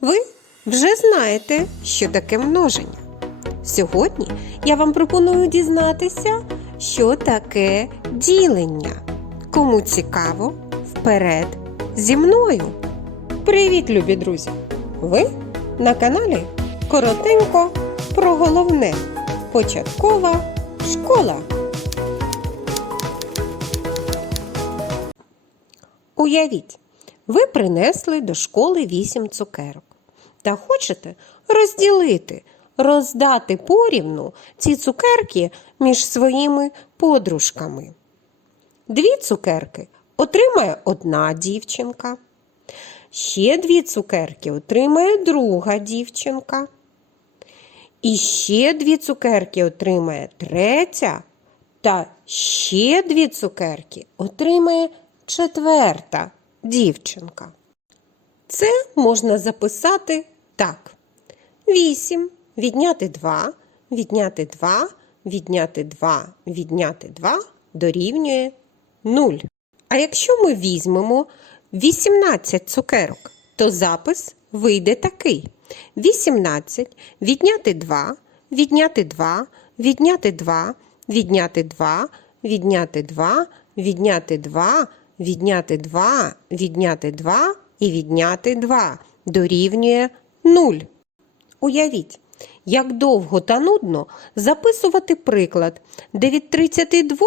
Ви вже знаєте, що таке множення. Сьогодні я вам пропоную дізнатися, що таке ділення. Кому цікаво, вперед зі мною. Привіт, любі друзі! Ви на каналі Коротенько про головне. Початкова школа. Уявіть, ви принесли до школи вісім цукерок та хочете розділити, роздати порівну ці цукерки між своїми подружками. Дві цукерки отримає одна дівчинка. Ще дві цукерки отримає друга дівчинка. І ще дві цукерки отримає третя. Та ще дві цукерки отримає четверта дівчинка. Це можна записати так: 8 відняти 2, відняти 2, відняти 2, відняти 2 дорівнює 0. А якщо ми візьмемо 18 цукерок, то запис вийде такий: 18 відняти 2, відняти 2, відняти 2, відняти 2, відняти 2, відняти 2, відняти 2, відняти 2 і відняти 2 дорівнює 0. Уявіть, як довго та нудно записувати приклад, де від 32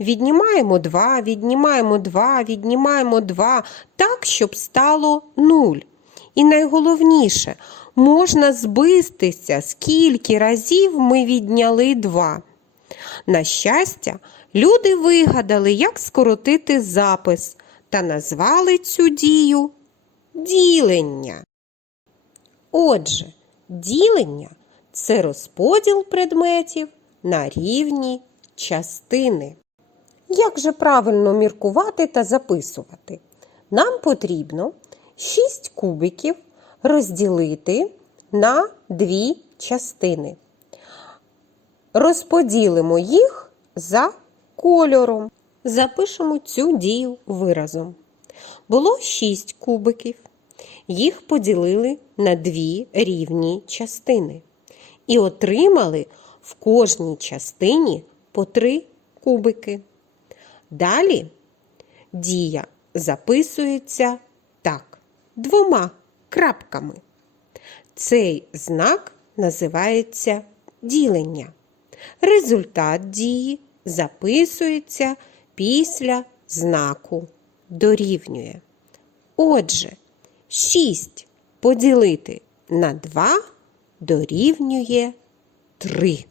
віднімаємо 2, віднімаємо 2, віднімаємо 2, так, щоб стало 0. І найголовніше, можна збистися, скільки разів ми відняли 2. На щастя, люди вигадали, як скоротити запис та назвали цю дію ділення. Отже, ділення це розподіл предметів на рівні частини. Як же правильно міркувати та записувати? Нам потрібно 6 кубиків розділити на дві частини. Розподілимо їх за кольором. Запишемо цю дію виразом. Було 6 кубиків. Їх поділили на дві рівні частини. І отримали в кожній частині по 3 кубики. Далі дія записується так, двома крапками. Цей знак називається ділення. Результат дії записується після знаку дорівнює. Отже, 6 поділити на 2 дорівнює 3.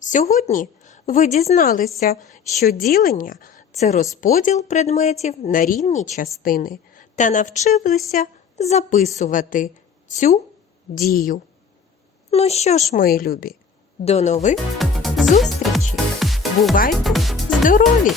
Сьогодні ви дізналися, що ділення це розподіл предметів на рівні частини та навчилися записувати цю дію. Ну що ж, мої любі, до нових зустрічей! Бувайте здорові!